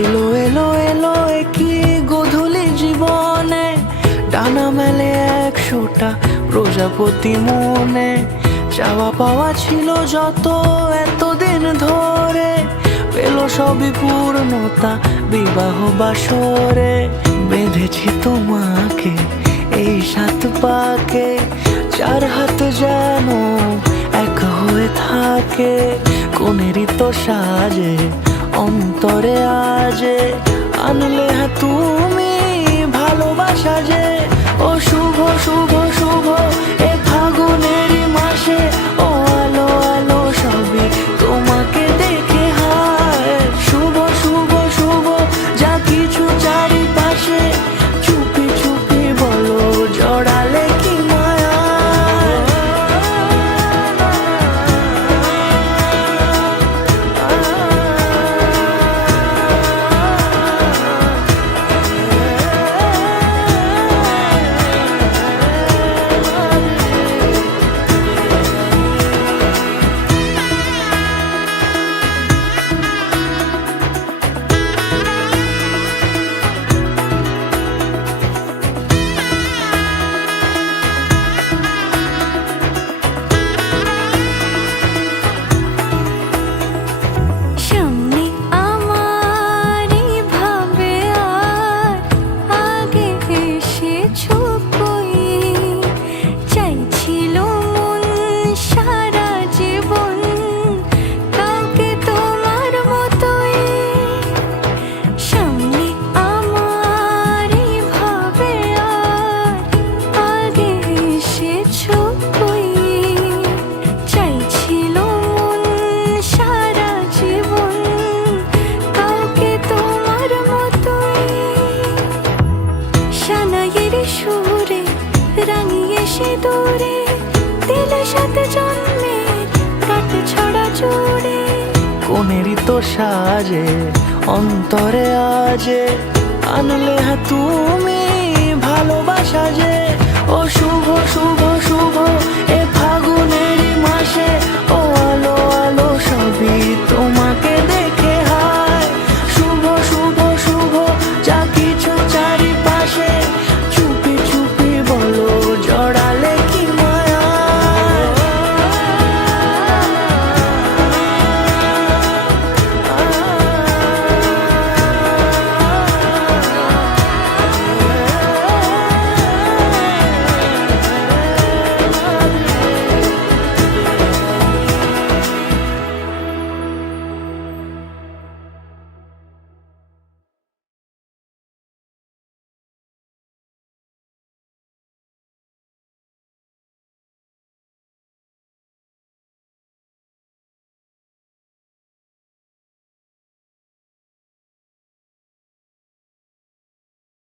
এলো এলো এলো কি গোধূলি জীবনে, ডানা মেলে 100টা প্রজাপতি মনে। চাওয়া পাওয়া ছিল যত এতদিন ধরে, পেল সবই পূর্ণতা বিবাহ বাসরে। বেঁধেছি তোমাকে এই 7 পাকে, 4 হাত যেন এক হয়ে থাকে। কোনেরই তো সাজে অন্তরে আজে, আনলে তুমি ভালোবাসা যে। ও শুভ শুভ শুভ এ ফাগুনেরই মাসে, ও আলো আলো সবই তোমাকে দেখে হায়। শুভ শুভ শুভ যা কিছু চারিপাশে, চুপি চুপি বলো জড়ালে কি মায়া। সুরে রাঙিয়ে সে দূরে, দিলে 7 জন্মের কাট ছড়া জোড়ে। কোনেরই তো সাজে অন্তরে আজে, আনলে তুমি ভালোবাসা যে। ও শুভ শুভ শুভ এ ফাগুনেরই মাসে, ও আলো আলো সবই তোমার